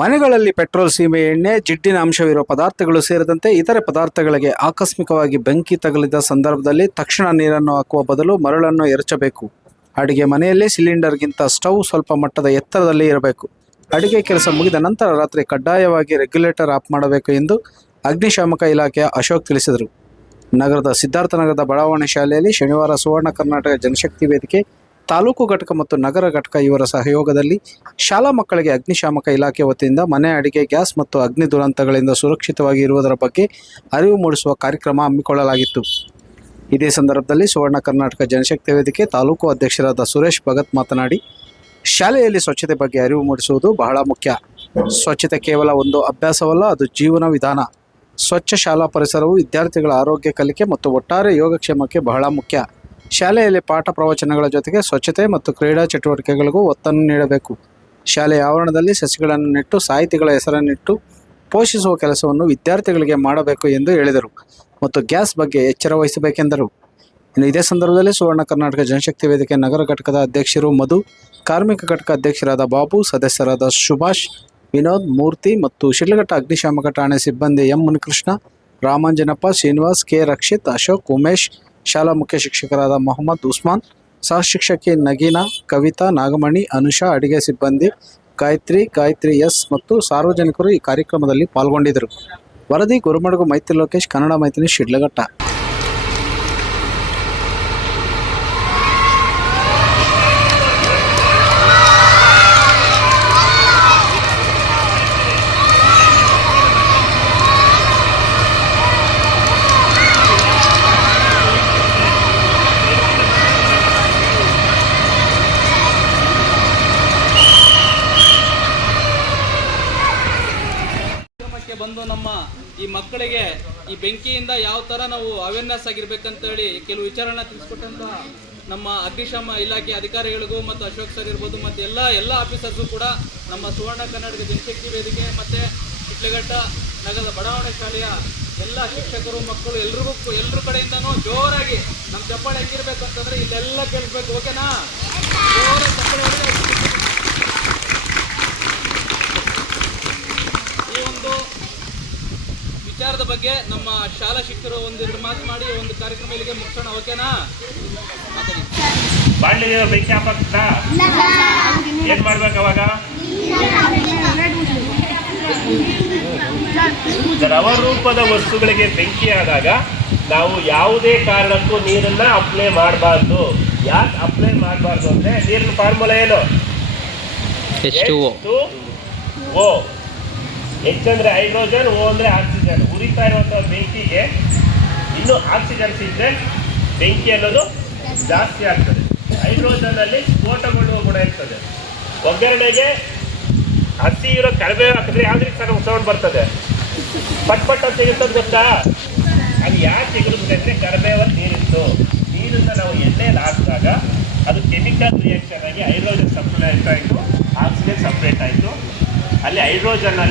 ಮನೆಗಳಲ್ಲಿ ಪೆಟ್ರೋಲ್, ಸೀಮೆ ಎಣ್ಣೆ, ಜಿಡ್ಡಿನ ಅಂಶವಿರುವ ಪದಾರ್ಥಗಳು ಸೇರಿದಂತೆ ಇತರೆ ಪದಾರ್ಥಗಳಿಗೆ ಆಕಸ್ಮಿಕವಾಗಿ ಬೆಂಕಿ ತಗುಲಿದ ಸಂದರ್ಭದಲ್ಲಿ ತಕ್ಷಣ ನೀರನ್ನು ಹಾಕುವ ಬದಲು ಮರಳನ್ನು ಎರಚಬೇಕು. ಅಡಿಗೆ ಮನೆಯಲ್ಲಿ ಸಿಲಿಂಡರ್ಗಿಂತ ಸ್ಟವ್ ಸ್ವಲ್ಪ ಮಟ್ಟದ ಎತ್ತರದಲ್ಲಿ ಇರಬೇಕು. ಅಡಿಗೆ ಕೆಲಸ ಮುಗಿದ ನಂತರ ರಾತ್ರಿ ಕಡ್ಡಾಯವಾಗಿ ರೆಗ್ಯುಲೇಟರ್ ಆಫ್ ಮಾಡಬೇಕು ಎಂದು ಅಗ್ನಿಶಾಮಕ ಇಲಾಖೆಯ ಅಶೋಕ್ ತಿಳಿಸಿದರು. ನಗರದ ಸಿದ್ಧಾರ್ಥನಗರದ ಬಡಾವಣೆ ಶಾಲೆಯಲ್ಲಿ ಶನಿವಾರ ಸುವರ್ಣ ಕರ್ನಾಟಕ ಜನಶಕ್ತಿ ವೇದಿಕೆ ತಾಲೂಕು ಘಟಕ ಮತ್ತು ನಗರ ಘಟಕ ಇವರ ಸಹಯೋಗದಲ್ಲಿ ಶಾಲಾ ಮಕ್ಕಳಿಗೆ ಅಗ್ನಿಶಾಮಕ ಇಲಾಖೆ ವತಿಯಿಂದ ಮನೆ ಅಡಿಗೆ, ಗ್ಯಾಸ್ ಮತ್ತು ಅಗ್ನಿ ದುರಂತಗಳಿಂದ ಸುರಕ್ಷಿತವಾಗಿ ಇರುವುದರ ಬಗ್ಗೆ ಅರಿವು ಮೂಡಿಸುವ ಕಾರ್ಯಕ್ರಮ ಹಮ್ಮಿಕೊಳ್ಳಲಾಗಿತ್ತು. ಇದೇ ಸಂದರ್ಭದಲ್ಲಿ ಸುವರ್ಣ ಕರ್ನಾಟಕ ಜನಶಕ್ತಿ ವೇದಿಕೆ ತಾಲೂಕು ಅಧ್ಯಕ್ಷರಾದ ಸುರೇಶ್ ಭಗತ್ ಮಾತನಾಡಿ, ಶಾಲೆಯಲ್ಲಿ ಸ್ವಚ್ಛತೆ ಬಗ್ಗೆ ಅರಿವು ಮೂಡಿಸುವುದು ಬಹಳ ಮುಖ್ಯ. ಸ್ವಚ್ಛತೆ ಕೇವಲ ಒಂದು ಅಭ್ಯಾಸವಲ್ಲ, ಅದು ಜೀವನ ವಿಧಾನ. ಸ್ವಚ್ಛ ಶಾಲಾ ಪರಿಸರವು ವಿದ್ಯಾರ್ಥಿಗಳ ಆರೋಗ್ಯ, ಕಲಿಕೆ ಮತ್ತು ಒಟ್ಟಾರೆ ಯೋಗಕ್ಷೇಮಕ್ಕೆ ಬಹಳ ಮುಖ್ಯ. ಶಾಲೆಯಲ್ಲಿ ಪಾಠ ಪ್ರವಚನಗಳ ಜೊತೆಗೆ ಸ್ವಚ್ಛತೆ ಮತ್ತು ಕ್ರೀಡಾ ಚಟುವಟಿಕೆಗಳಿಗೂ ಒತ್ತನ್ನು ನೀಡಬೇಕು. ಶಾಲೆಯ ಆವರಣದಲ್ಲಿ ಸಸಿಗಳನ್ನು ನೆಟ್ಟು ಸಾಹಿತಿಗಳ ಹೆಸರನ್ನಿಟ್ಟು ಪೋಷಿಸುವ ಕೆಲಸವನ್ನು ವಿದ್ಯಾರ್ಥಿಗಳಿಗೆ ಮಾಡಬೇಕು ಎಂದು ಹೇಳಿದರು ಮತ್ತು ಗ್ಯಾಸ್ ಬಗ್ಗೆ ಎಚ್ಚರ ವಹಿಸಬೇಕೆಂದರು. ಇನ್ನು ಇದೇ ಸಂದರ್ಭದಲ್ಲಿ ಸುವರ್ಣ ಕರ್ನಾಟಕ ಜನಶಕ್ತಿ ವೇದಿಕೆ ನಗರ ಘಟಕದ ಅಧ್ಯಕ್ಷರು ಮಧು, ಕಾರ್ಮಿಕ ಘಟಕ ಅಧ್ಯಕ್ಷರಾದ ಬಾಬು, ಸದಸ್ಯರಾದ ಸುಭಾಷ್, ವಿನೋದ್, ಮೂರ್ತಿ ಮತ್ತು ಶಿಡ್ಲಘಟ್ಟ ಅಗ್ನಿಶಾಮಕ ಠಾಣೆ ಸಿಬ್ಬಂದಿ ಎಂ ಮುನಿಕೃಷ್ಣ, ರಾಮಾಂಜನಪ್ಪ, ಶ್ರೀನಿವಾಸ್, ಕೆ ರಕ್ಷಿತ್, ಅಶೋಕ್, ಉಮೇಶ್, ಶಾಲಾ ಮುಖ್ಯ ಶಿಕ್ಷಕರಾದ ಮೊಹಮ್ಮದ್ ಉಸ್ಮಾನ್, ಸಹ ಶಿಕ್ಷಕಿ ನಗೀನಾ, ಕವಿತಾ, ನಾಗಮಣಿ, ಅನುಷಾ, ಅಡಿಗೆ ಸಿಬ್ಬಂದಿ ಗಾಯತ್ರಿ ಎಸ್ ಮತ್ತು ಸಾರ್ವಜನಿಕರು ಈ ಕಾರ್ಯಕ್ರಮದಲ್ಲಿ ಪಾಲ್ಗೊಂಡಿದ್ದರು. ವರದಿ ಗುರುಮಡಗು ಮೈತ್ರಿ ಲೋಕೇಶ್, ಕನ್ನಡ ಮೈತ್ರಿ, ಶಿಡ್ಲಘಟ್ಟ. ಬಂದು ನಮ್ಮ ಈ ಮಕ್ಕಳಿಗೆ ಈ ಬೆಂಕಿಯಿಂದ ಯಾವ ಥರ ನಾವು ಅವೇರ್ನೆಸ್ ಆಗಿರ್ಬೇಕಂತೇಳಿ ಕೆಲವು ವಿಚಾರನ ತಿಳಿಸ್ಕೊಟ್ಟಂತ ನಮ್ಮ ಅಗ್ನಿಶಾಮ ಇಲಾಖೆ ಅಧಿಕಾರಿಗಳಿಗೂ ಮತ್ತು ಅಶೋಕ್ ಸರ್ ಇರ್ಬೋದು ಮತ್ತು ಎಲ್ಲ ಆಫೀಸರ್ಸು ಕೂಡ ನಮ್ಮ ಸುವರ್ಣ ಕರ್ನಾಟಕ ಜನಶಕ್ತಿ ವೇದಿಕೆ ಮತ್ತು ಶಿಡ್ಲಘಟ್ಟ ನಗರದ ಬಡಾವಣೆ ಶಾಲೆಯ ಎಲ್ಲ ಶಿಕ್ಷಕರು, ಮಕ್ಕಳು ಎಲ್ಲರ ಕಡೆಯಿಂದನೂ ಜೋರಾಗಿ ನಮ್ಮ ಚಪ್ಪಾಳೆ ಹೆಂಗಿರ್ಬೇಕು ಅಂತಂದರೆ ಇಲ್ಲೆಲ್ಲ ಕೇಳಿಸ್ಬೇಕು. ಓಕೆನಾ? ಜೋರಾಗಿ ಚಪ್ಪಾಳೆ ಹೊಡೆದ್ರೆ ಈ ಒಂದು ವಿಚಾರದ ಬಗ್ಗೆ ನಮ್ಮ ಶಾಲಾ ಶಿಕ್ಷಕರು ಒಂದೆರಡು ಮಾತು ಮಾಡಿ ಒಂದು ಕಾರ್ಯಕ್ರಮ ಇಲ್ಲಿಗೆ ಮುಗಿಸೋಣ. ಓಕೆನಾ? ಬಾಂಡ್ಲಿ ಬೆಂಕಿ ಹಾಕತ್ತ ಏನ್ ಮಾಡ್ಬೇಕು ಅವಾಗ? ದ್ರವ ರೂಪದ ವಸ್ತುಗಳಿಗೆ ಬೆಂಕಿ ಆದಾಗ ನಾವು ಯಾವುದೇ ಕಾರಣಕ್ಕೂ ನೀರನ್ನ ಅಪ್ಲೈ ಮಾಡಬಾರ್ದು. ಯಾಕೆ ಅಪ್ಲೈ ಮಾಡಬಾರ್ದು ಅಂದ್ರೆ ನೀರಿನ ಫಾರ್ಮುಲಾ ಏನು? H2O. H ಅಂದ್ರೆ ಹೈಡ್ರೋಜನ್, O ಅಂದ್ರೆ ಆಕ್ಸಿಜನ್. ಉರಿತಾ ಇರುವಂತಹ ಬೆಂಕಿಗೆ ಇನ್ನು ಆಕ್ಸಿಜನ್ ಸಿಕ್ಕರೆ ಬೆಂಕಿ ಅನ್ನೋದು ಜಾಸ್ತಿ ಆಗ್ತದೆ. ಹೈಡ್ರೋಜನ್ ಅಲ್ಲಿ ಸ್ಫೋಟಗೊಳ್ಳುವ ಗುಣ ಇರ್ತದೆ. ಒಗ್ಗರಣೆಗೆ ಹಸಿ ಇರೋ ಕರಿಬೇವು ಹಾಕಿದ್ರೆ ಯಾವ ರೀತಿ ಸೌಂಡ್ ಬರ್ತದೆ? ಪಟ್ ಅಂತ ಸಿಗುತ್ತದೆ ಗೊತ್ತಾ? ಅದು ಯಾಕೆ ಸಿಗುತ್ತೆ ಅಂದ್ರೆ ಕರಿಬೇವಲ್ಲಿ ನೀರಿತ್ತು. ನೀರನ್ನ ನಾವು ಎಣ್ಣೆಯಲ್ಲಿ ಹಾಕಿದಾಗ ಅದು ಕೆಮಿಕಲ್ ರಿಯಾಕ್ಷನ್ ಆಗಿ ಹೈಡ್ರೋಜನ್ ಸಪ್ರೇಟ್ ಆಯಿತು, ಆಕ್ಸಿಜನ್ ಸಪ್ರೇಟ್ ಆಯಿತು. ಅಲ್ಲಿ ಹೈಡ್ರೋಜನ್ ಅಲ್ಲಿ